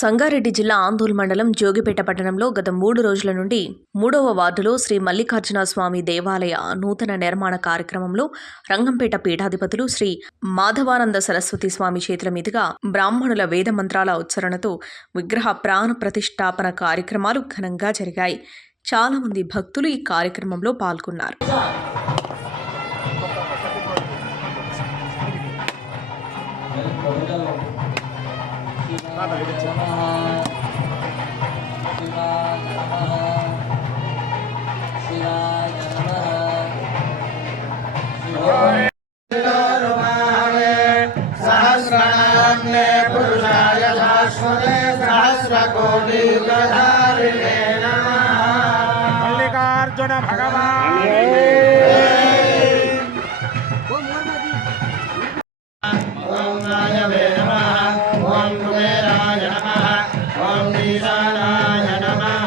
సంగారెడ్డి జిల్లా ఆందోళ్ మండలం జోగిపేట పట్టణంలో గత 3 రోజుల నుండి 3వ వార్డులో శ్రీ మల్లికార్జున స్వామి దేవాలయ నూతన నిర్మాణ కార్యక్రమంలో రంగంపేట పీఠాధిపతులు శ్రీ మాధవానంద సరస్వతి స్వామి చేతుల మీదుగా బ్రాహ్మణుల వేద మంత్రాల ఉచ్చరణతో విగ్రహ ప్రాణ ప్రతిష్టాపన కార్యక్రమాలు ఘనంగా జరిగాయి. చాలా మంది భక్తులు ఈ కార్యక్రమంలో పాల్గొన్నారు. सहस्रनाम्ने पुरुषाय शाश्वते सहस्रकोटिप्रधारिणे नमः। मल्लिकार्जुन भगवान् ओम नायवे नमः, ओम कुबेराय नमः, ओम ईशानाय नमः,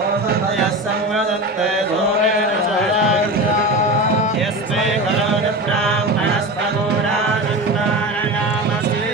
ओम यस्संवदन्ते सोमेन सदा यस्मै करोति ब्राह्मणस्तगोरानन्दानयामसि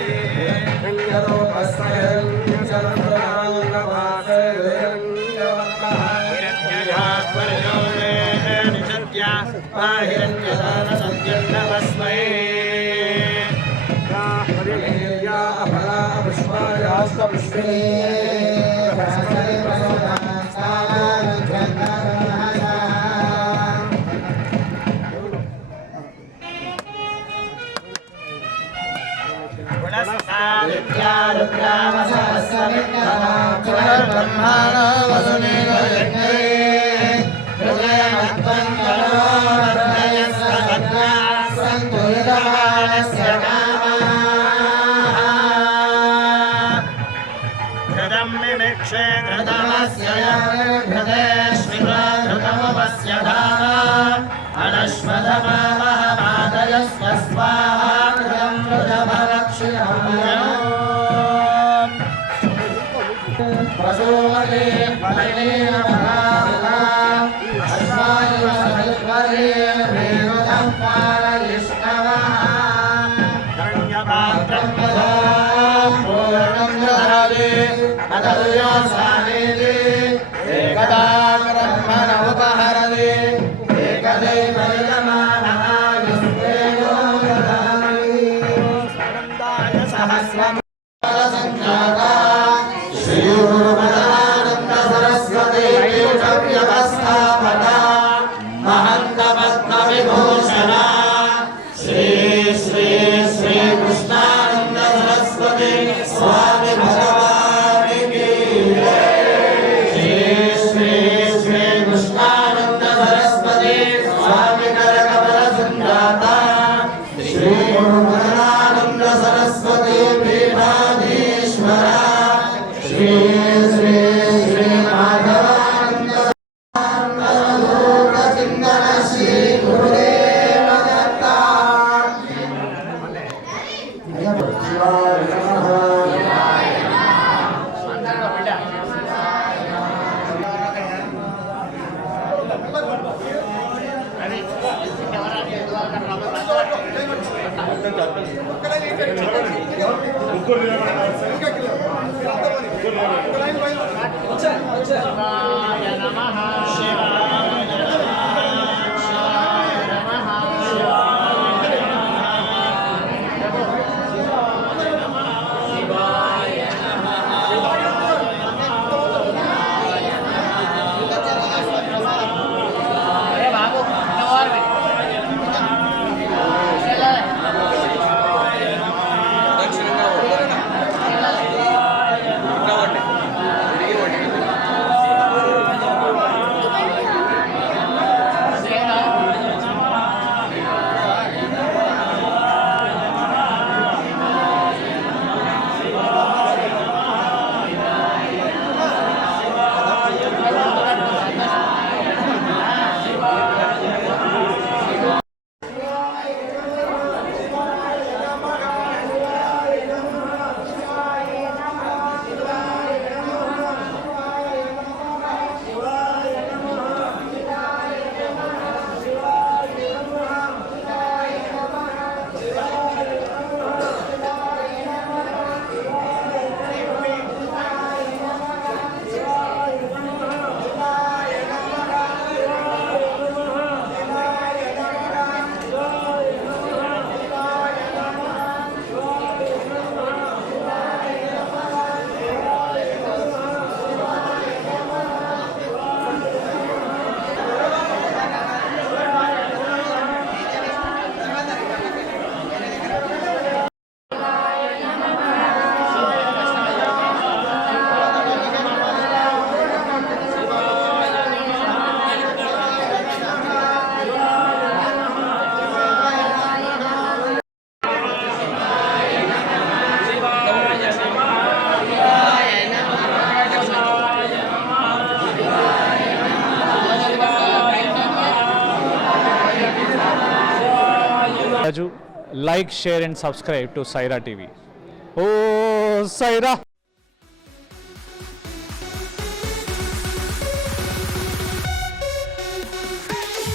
Raju. Like, share and subscribe to Saira TV. Oh, Saira!